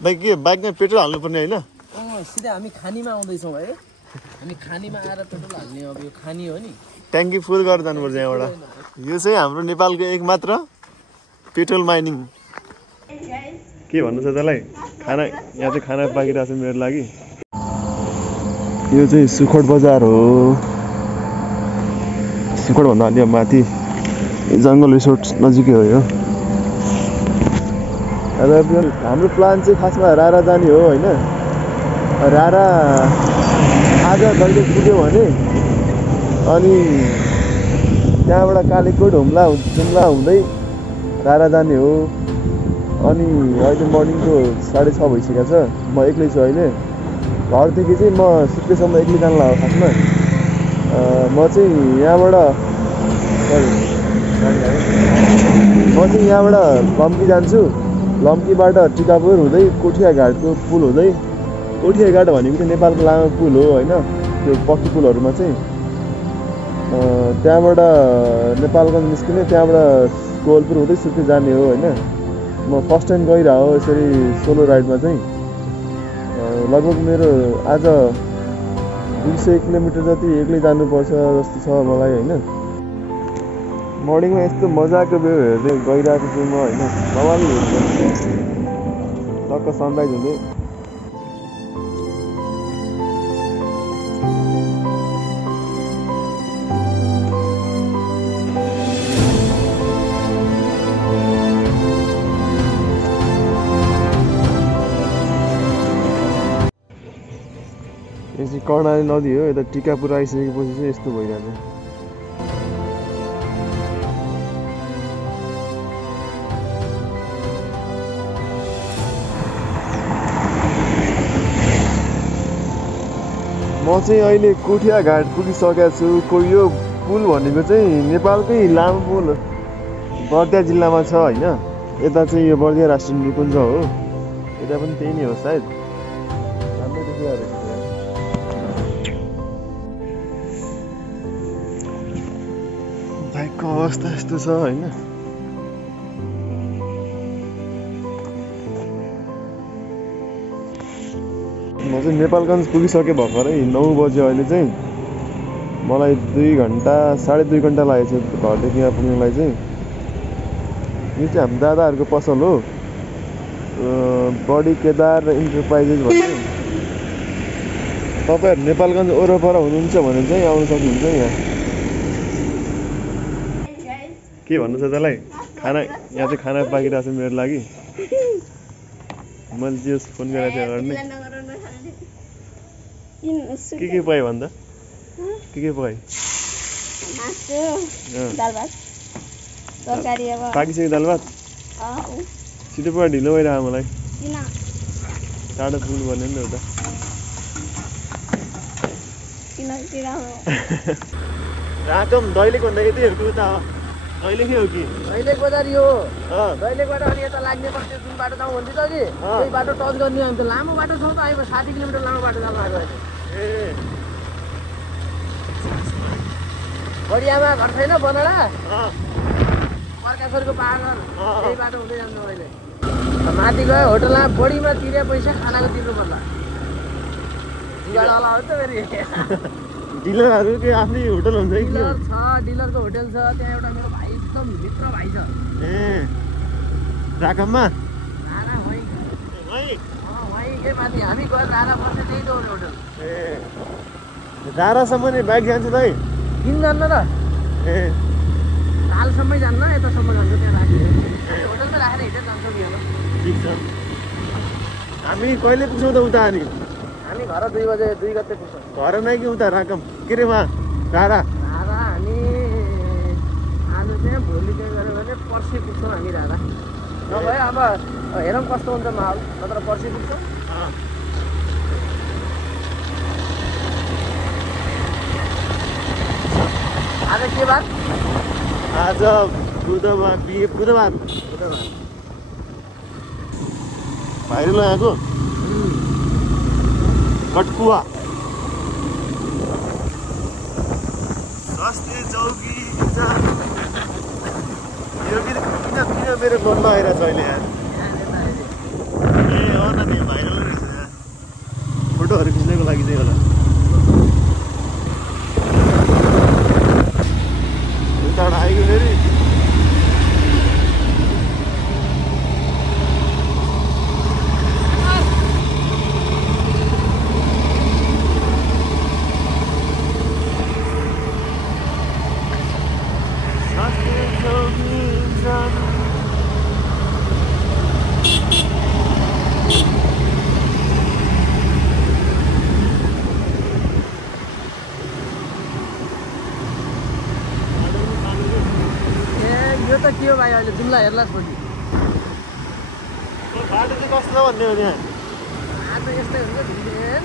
भाइ के बाइकमा पेट्रोल हाल्नुपर्ने होइन? सिधै हामी खानीमा आउँदैछौँ है। हामी खानीमा आएर पेट्रोल हाल्ने अब यो खानी हो नि। ट्याङ्की फुल गरेर जानुपर्छ यहाँबाट। यो चाहिँ हाम्रो नेपालको एकमात्र पेट्रोल माइनिङ। के भन्नु छ त्यसलाई? खाना यहाँ चाहिँ खाना पाकिरहेको छ मेरो लागि। यो चाहिँ सुखोट बजार हो। सुखोटभन्दा अलि माथि जङ्गल रिसोर्ट नजिकै हो यो। हाम्रो प्लान चाहिँ खासमा रारा जाने हो होइन। रारा आज दैलेख पुग्यो भने अनि त्यहाँबाट कालीकोट हुम्ला हुँदै रारा जाने हो। अनि अहिले मर्निङको 6:30 भइसकेको छ। म एक्लै छु अहिले। घरदेखि चाहिँ म सिक्किमसम्म एक्लै जानु लाग्यो खासमा। म चाहिँ यहाँबाट लम्की जान्छु। लम्कीबाट टिकापुर हुँदै कोठिया घाटको पुल हुँदै, कोठिया घाट भनेको चाहिँ नेपालको लामो पुल हो होइन। त्यो पक्की पुलहरूमा चाहिँ त्यहाँबाट नेपालगञ्ज निस्किने, त्यहाँबाट कोलपुर हुँदै सुर्खेत जाने हो होइन। म फर्स्ट टाइम गइरहेको हो यसरी सोलो राइडमा चाहिँ। लगभग मेरो आज 200 किलोमिटर जति एक्लै जानुपर्छ जस्तो छ मलाई होइन। मर्निङमा यस्तो मजाको भ्यू हेर्दै गइरहेको छु म होइन। रमाइलो हुन्छ टक्क सनराइज हुँदै। यो चाहिँ कर्णाली नदी हो। यता टिकापुर आइसकेपछि चाहिँ यस्तो भइरहेको छ। म चाहिँ अहिले कोठिया घाट पुगिसकेको छु। यो पुल भनेको चाहिँ नेपालकै लामो पुल बर्दिया जिल्लामा छ होइन। यता चाहिँ यो बर्दिया राष्ट्रिय निकुञ्ज हो। यता पनि त्यही नै हो सायद। राम्रै देखिरहेको छ। बाइकको अवस्था यस्तो छ होइन। म चाहिँ नेपालगञ्ज पुगिसकेँ भर्खरै 9 बज्यो अहिले चाहिँ। मलाई 2 घन्टा 2.5 घन्टा लागेको छ घरदेखि यहाँ पुग्नलाई चाहिँ। यो चाहिँ हाम्रो दादाहरूको पसल हो। बडी केदार इन्टरप्राइजेस भन्ने। तपाईँहरू नेपालगञ्ज वरपर हुनुहुन्छ भने चाहिँ आउनु सक्नुहुन्छ यहाँ। के भन्नु छ त्यसलाई? खाना यहाँ चाहिँ खाना पाकिरहेको छ मेरो लागि। मैले चाहिँ फोन गरेको थिएँ अगाडि नै। के पाएँ भन्दा? के पाएँ? पाकिसक्यो दाल भात? छिटो पऱ्यो, ढिलो भइरहेको मलाई। टाढो पुग्नु पर्ने नि त उता। राकम दैलेख भन्दा यतैहरूको उता हो। दैलेखै हो कि? दैलेख बजार यो हो। दैलेखबाट अनि यता लाग्ने पर्छ जुन बाटो जाउँ भन्दै छ कि त्यही बाटो टच गर्ने हामी त लामो बाटो छ त। अहिले 60 किलोमिटर लामो बाटो जानु लाग्यो अहिले। बढियामा घर छैन बनडा पर्कासरको पहाड त्यही बाटो हुँदै जान्छु अहिले। माथि गयो होटलमा बढीमा तिरे पैसा खानाको तिर्नु पर्ला। जुगाडवाला हो त फेरि। डिलरहरू के आफ्नै होटल हुन्छ कि? डिलर छ, डिलरको होटल छ त्यहाँ। एउटा मेरो भाइ एकदम मित्र भाइ छ। राकममा? राना वहीँ के माथि हामी गएर राना बस्ने त्यही त हो होटल। रारासम्म नै बाइक जान्छ दाइ? किन जान्न र? तालसम्मै जान्न, यतासम्म जान्छ। त्यहाँ राखेर होटलमा राखेर हिँडेर जान्छौँ नि अब। ठिक छ। हामी कहिले पुग्छौँ त उता? अनि हामी घर 2 बजे 2 गते पुग्छौँ। घर नै कि उता राकम के रे वहाँ रारा? रारा हामी आज चाहिँ भोलि चाहिँ गऱ्यो भने पर्सि पुग्छौँ हामी रारा। नभए अब हेरौँ कस्तो हुन्छ माहौल, नत्र पर्सि पुग्छौँ। आज के बात? आज बुधबार। भाइरल यहाँको कटकुवा सस्ते चौकी। यो किन मेरो मनमा आइरहेको छ अहिले यहाँ। ए हो त नि। फोटोहरू खिच्नको लागि चाहिँ होला उताबाट आइगयो फेरि यो त के हो भाइ अहिले जुम्ला हेर्ला छोडी बाटो चाहिँ कस्तो छ भन्ने हो त्यहाँ आज यस्तै हुन्छ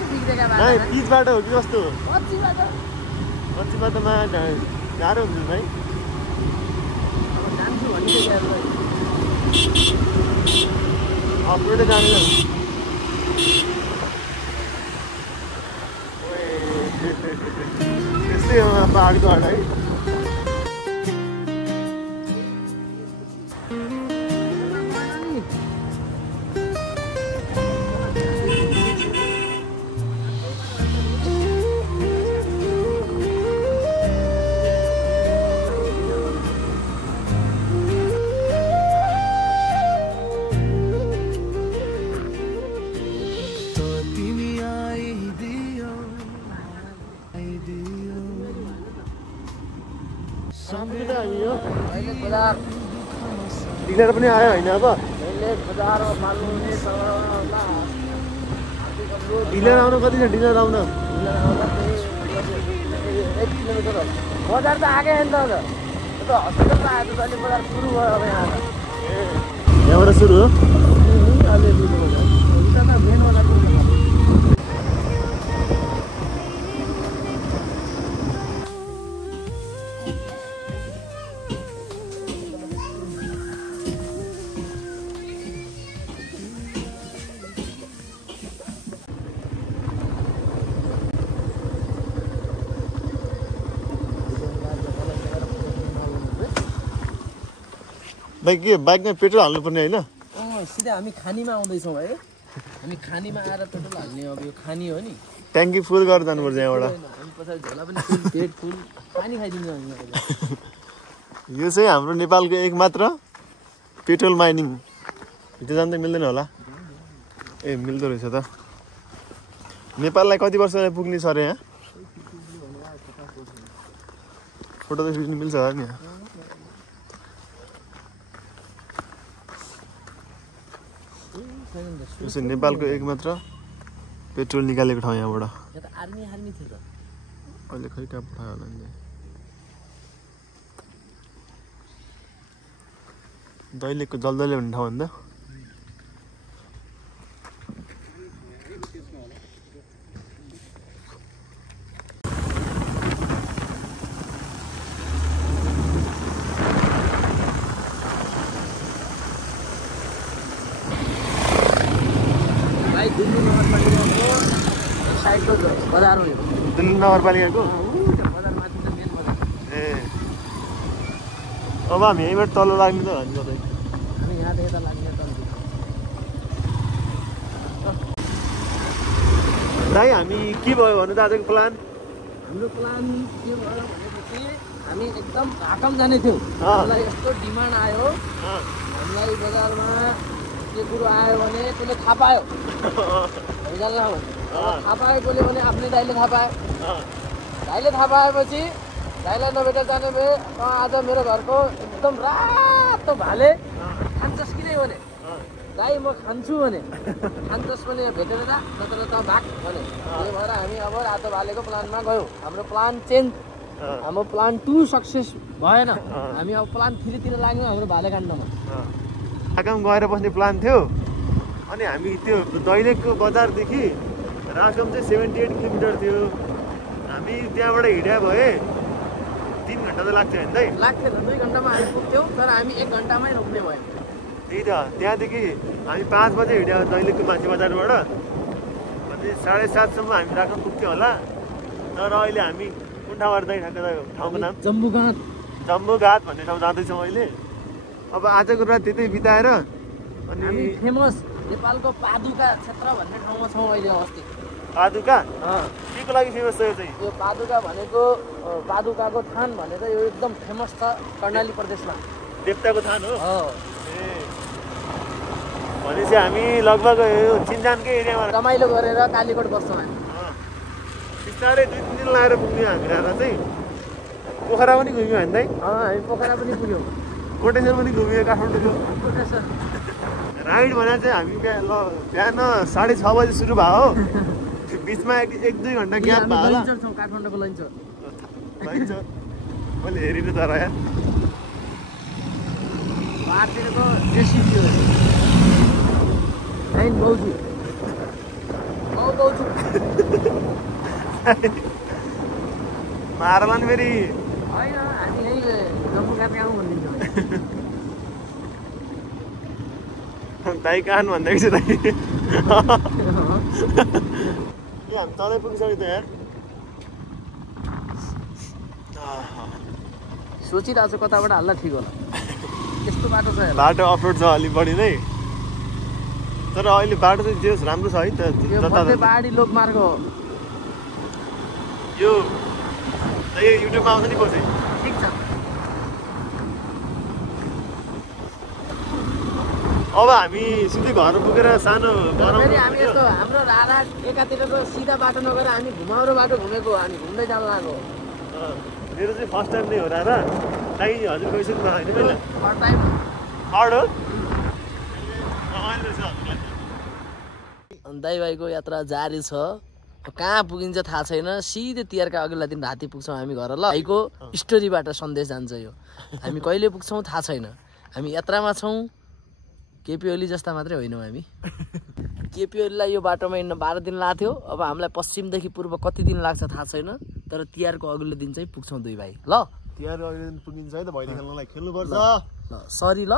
बिग्रेका नाइ बाटो पिच बाटो हो कि कस्तो कच्ची बाटो कच्ची बाटोमा गाह्रो हुन्छ भाइ अब जान्छु भनिसक्यो अफरोडै जानु त्यस्तै हो पाहाडको हाट है अहिले बजार डिलर पनि आयो होइन अब अहिले बजारमा पाल्नुहुने डिलर आउनु कति छ डिलर आउन 1 किलोमिटर हो बजार त आएकै नि त हस्पिटल त आयो त अहिले बजार सुरु भयो अब यहाँ यहाँबाट सुरु हो अलिअलि उता त मेनवाला भाइ के बाइकमा पेट्रोल हाल्नुपर्ने होइन सिधै हामी खानीमा आउँदैछौँ है हामी खानीमा आएर पेट्रोल हाल्ने अब यो खानी हो नि ट्याङ्की फुल गरेर जानुपर्छ यहाँबाट हामी पछाडि झोला पनि फुल पेट फुल पानी खाइदिन्छ हामी यो चाहिँ हाम्रो नेपालको एकमात्र पेट्रोल माइनिङ भित्र जाँदै मिल्दैन होला ए मिल्दो रहेछ त नेपाललाई कति वर्षलाई पुग्ने छ अरे यहाँ फोटो त खिच्नु मिल्छ होला नि यो चाहिँ नेपालको एकमात्र पेट्रोल निकालेको ठाउँ यहाँबाट आर्मी थियो त अहिले खै कहाँ पठायो होला नि दैलेखको जलदैले भन्ने ठाउँ भन्दा दिल्ली नगरपालिकाको साइडको बजार हो यो दिल्ली नगरपालिकाको बजार माथि त मेन बजार ए अब हामी यहीँबाट तल लाग्ने त हामी कतै हामी यहाँदेखि यता लाग्ने त दाइ हामी के भयो भन्नु त आजको प्लान हाम्रो प्लान के भयो भनेपछि हामी एकदम घाटम जाने थियौँ हामीलाई यस्तो डिमान्ड आयो हामीलाई बजारमा के कुरो आयो भने त्यसले थाहा पायो थाहा पाएकोले भने आफ्नै दाइले थाहा पायो दाइले थाहा पाएपछि दाइलाई नभेटेर जाने भए आज मेरो घरको एकदम रातो भाले खान्छस् कि नै भने दाइ म खान्छु भने खान्छस् भने भेटेर जा नत्र त भाग भने त्यही भएर हामी अब रातो भालेको प्लानमा गयौँ हाम्रो प्लान चेन्ज हाम्रो प्लान 2 सक्सेस भएन हामी अब प्लान 3 तिर लाग्यौँ हाम्रो भाले काण्डमा राकम गएर बस्ने प्लान थियो अनि हामी त्यो दैलेखको बजारदेखि राकम चाहिँ 78 किलोमिटर थियो हामी त्यहाँबाट हिँड्या भए 3 घन्टा त लाग्थ्यो होइन दाइ लाग्थेन 2 घन्टामा हामी पुग्थ्यौँ तर हामी 1 घन्टामै रोक्ने भयो त्यही त त्यहाँदेखि हामी 5 बजे हिँड्या दैलेखको माथि बजारबाट अनि 7:30 सम्म हामी राकम पुग्थ्यौँ होला तर अहिले हामी कुन ठाउँबाट दाइ ठाउँको नाम जम्बुघाट भन्ने ठाउँ जाँदैछौँ अहिले अब आजको रात त्यतै बिताएर अनि हामी फेमस नेपालको पादुका क्षेत्र भन्ने ठाउँमा छौँ अहिले अस्ति पादुका अँ केको लागि फेमस छ यो चाहिँ यो पादुका भनेको पादुकाको थान भनेर यो एकदम फेमस छ कर्णाली प्रदेशमा देवताको थान हो हो ए भनेपछि हामी लगभग यो चिन्जानकै एरियामा रमाइलो गरेर कालीकोट बस्छौँ हामी बिस्तारै 2-3 दिन लगाएर पुग्यौँ हामी रारा चाहिँ पोखरा पनि घुम्यौँ होइन दाइ हामी पोखरा पनि पुग्यौँ कोटेश्वर पनि घुम्यौँ काठमाडौँको कोटेश्वर राइड भनेर चाहिँ हामी बिहान 6:30 बजी सुरु भयो हो बिचमा 1-2 घन्टा ग्याप भयो होला लैनचौर छौँ काठमाडौँको लैनचौर मैले हेरिनँ तर यार बारतिरको देशी थियो हैन बाउजू बाउजू मारला नि फेरि होइन हामी यही जम्मू काट्ने आउँ भनिदिन्छौँ दाइ कान भन्दैछ दाइ ए हामी तलै पुगिसक्यो त यार सोचिरहेको छु कताबाट हाल्दा ठिक होला यस्तो बाटो छ हेर बाटो अफरोड छ अलिक बढी नै तर अहिले बाटो चाहिँ जे होस् राम्रो छ है त यो मध्य पहाडी लोकमार्ग हो यो युट्युबमा आउँछ नि कोही ठिक छ अब हामी सिधै घर पुगेर सानो फेरि हामी यस्तो हाम्रो राधा एकातिरको सिधा बाटो नगएर हामी घुमाउरो बाटो घुमेको हामी घुम्दै जानु लाग्यो मेरो चाहिँ फर्स्ट टाइम नै हो राधा दाइ हजुर गइसक्नु भएको होइन पहिला फर्स्ट टाइम हर्ड हो दाइ भाइको यात्रा जारी छ कहाँ पुगिन्छ थाहा छैन सिधै तिहारका अघिल्ला दिन राति पुग्छौँ हामी घर ल भाइको स्टोरीबाट सन्देश जान्छ यो हामी कहिले पुग्छौँ थाहा छैन हामी यात्रामा छौँ केपी ओली जस्ता मात्रै होइनौँ हामी केपी ओलीलाई यो बाटोमा हिँड्न 12 दिन लाग्थ्यो अब हामीलाई पश्चिमदेखि पूर्व कति दिन लाग्छ थाहा छैन तर तिहारको अघिल्लो दिन चाहिँ पुग्छौँ दुई भाइ ल तिहारको अघिल्लो दिन पुगिन्छ है त भैली खेल्नलाई खेल्नुपर्छ ल सरी ल